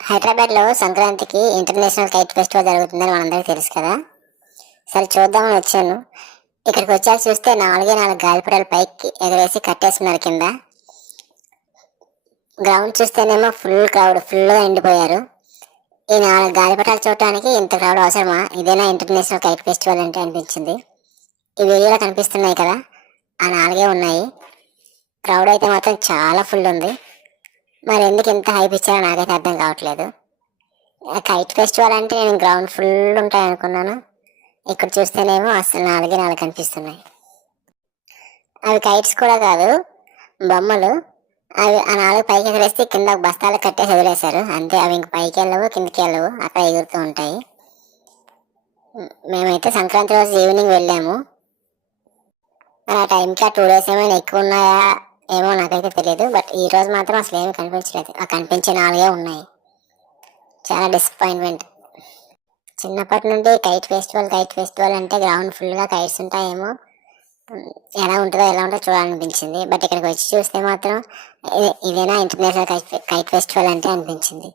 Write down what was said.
హైదరాబాద్లో సంక్రాంతికి international kite festival జరుగుతుందని మనందరికీ తెలుసు కదా. సరే చూద్దామని వచ్చాను. ఇక్కడికి వచ్చాక చూస్తే నాలుగు గాలిపటాలు పైకి ఎగరేసి కట్టేస్తున్నారు కింద. గ్రౌండ్ చూస్తేనేమో ఫుల్గా ఎండిపోయారు. ఈ 4 గాలిపటాలు చూడటానికి ఇంత క్రౌడ్ అవసరమా? ఇదేనా ఇంటర్నేషనల్ కైట్ ఫెస్టివల్ అంటే అనిపించింది. ఈ వీడియోలో కనిపిస్తున్నాయి కదా, ఆ 4 ఉన్నాయి. క్రౌడ్ అయితే మాత్రం చాలా ఫుల్ ఉంది. మరి ఎందుకు ఇంత హైప్ ఇచ్చారో నాకైతే అర్థం కావట్లేదు. కైట్ ఫెస్టివల్ అంటే నేను గ్రౌండ్ ఫుల్ ఉంటాయి అనుకున్నాను. ఇక్కడ చూస్తేనేమో అసలు 4 కనిపిస్తున్నాయి. అవి కైట్స్ కూడా కాదు, బొమ్మలు. అవి ఆ 4 పైకి ఎగరేస్తే కింద బస్తాలు కట్టేసి వదిలేశారు అంతే. అవి ఇంక పైకి వెళ్ళవు, కిందకి వెళ్ళవు, అక్కడ ఎగురుతూ ఉంటాయి. మేమైతే సంక్రాంతి రోజు ఈవినింగ్ వెళ్ళాము. ఆ టైంకి ఆ 2 days ఏమైనా ఎక్కువ ఉన్నాయా ఏమో నాకైతే తెలియదు. బట్ ఈ రోజు మాత్రం అసలు ఏమీ కనిపించలేదు. ఆ కనిపించే 4 ఉన్నాయి. చాలా డిసప్పాయింట్మెంట్. చిన్నప్పటి నుండి కైట్ ఫెస్టివల్ అంటే గ్రౌండ్ ఫుల్గా కైట్స్ ఉంటాయేమో, ఎలా ఉంటుందో చూడాలనిపించింది. బట్ ఇక్కడికి వచ్చి చూస్తే మాత్రం ఇదేనా ఇంటర్నేషనల్ కైట్ ఫెస్టివల్ అంటే అనిపించింది.